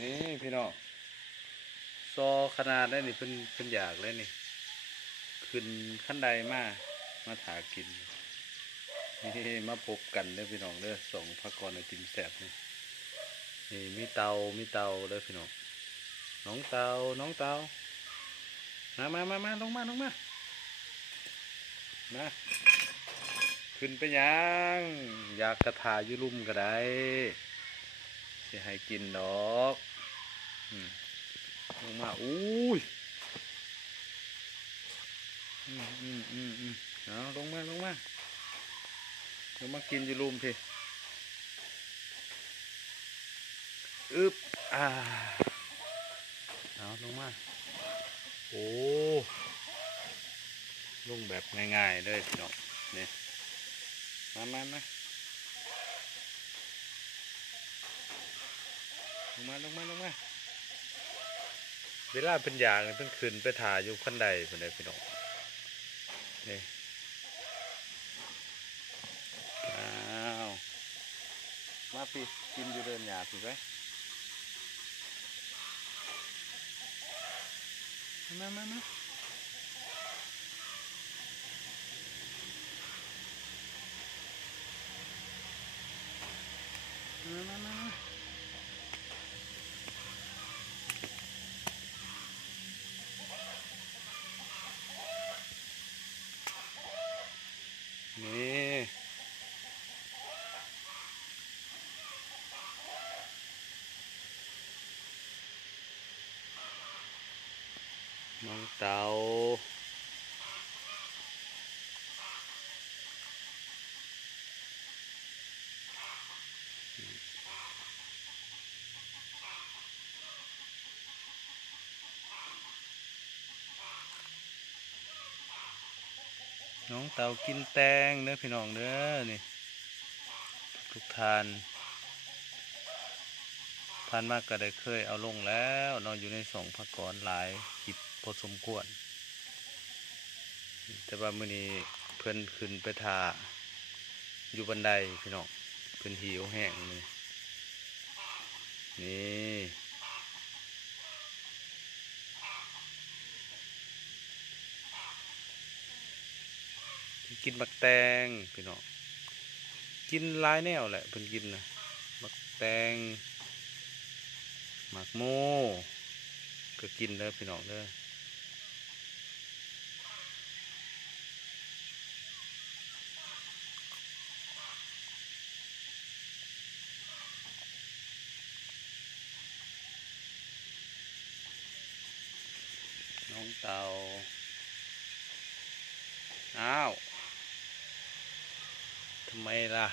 นี่พี่น้องซอขนาดได้นี่เป็นอยากเลยนี่ขึ้นขั้นใดมาถากินนี่มาพบกันเด้อพี่น้องเด้อสองพักกรไอติมแซ่บนี่มีเตาเด้อพี่น้องน้องเตามาลงมานะขึ้นไปยังอยากกระถายุลุ่มก็ได้สิให้กินดอกลงมาอุ้ยเอาลงมากินยุลุ่มพี่อึบเอาลงมาโอ้ลงแบบง่ายๆเลยพี่น้องนี่มาลงมาเวลาเป็นอย่างเพิ่งขึ้นไปถ่ายอยู่ขั้นใดเพิ่นได้พี่น้องนี่อ้าวมาพี่กินอยู่เดินหยาพี่ไปมานี่น้องเตาน้องเตากินแตงเด้อพี่น้องเด้อนี่ทุกทานผ่านมากก็ได้เคยเอาลงแล้วนอนอยู่ในสองพักก่อนหลายคลิปพอสมควรแต่ว่ามื้อนี้เพิ่นขึ้นไปทาอยู่บันไดพี่น้องเพิ่นหิวแห้งนี่กินบักแตงพี่น้องกินหลายแนวแหละเพิ่นกินนะบักแตงหมากโมก็กินเด้อพี่น้องเด้อน้องเต่าอ้าวทำไมล่ะ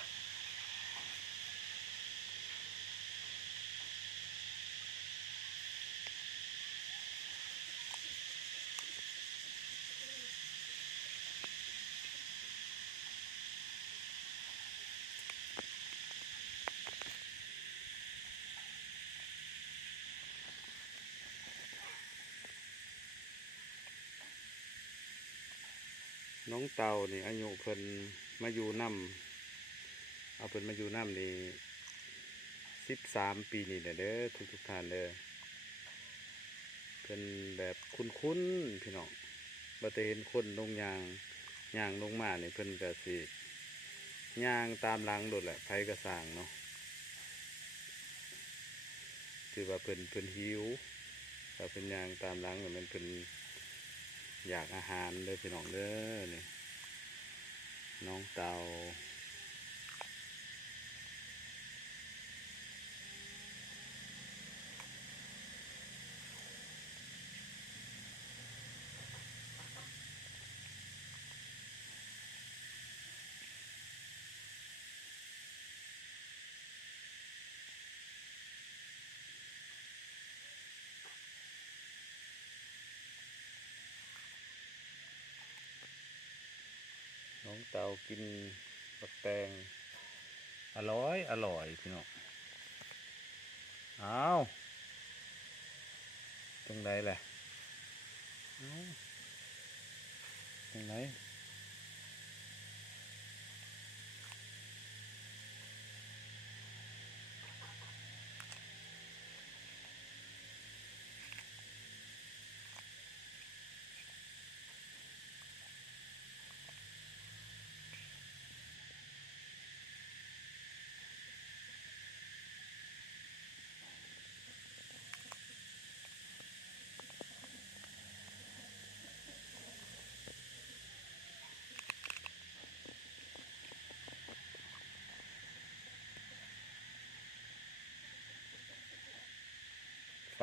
น้องเต่านี่อายุเพิ่นมาอยู่น้ำเอาเพิ่นมาอยู่น้ำนี่13 ปีนี่แหละเด้อทุกท่านเด้อเพิ่นแบบคุ้นพี่น้องบ่ได้เห็นคนลงย่างลงมานี่เพิ่นก็สิย่างตามหลังโดดแหละไผก็สร้างเนาะถือว่าเพิ่นหิวถ้าเพิ่นย่างตามหลังก็มันเพิ่นอยากอาหารเด้อพี่น้องเด้อนี่น้องเต่าน้องเต่ากินบักแตงอร่อยพี่น้องอ้าวตรงไหนแหละตรงไหน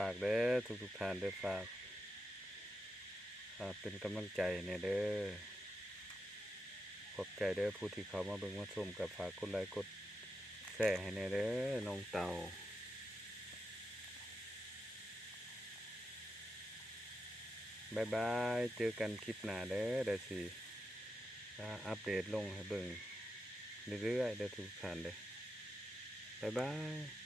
ากเด้อทุกท่านเด้อฝากเป็นกำลังใจเนี่ยเด้อขอบใจเด้อผู้ที่เขามาเบิ่งมาชมกับฝากกดไลค์กดแชร์ให้แน่เด้อน้องเต่าบายบายเจอกันคลิปหน้าเด้อได้สิอัปเดตลงให้เบิ่งเรื่อยๆเด้อทุกท่านเด้อบายบาย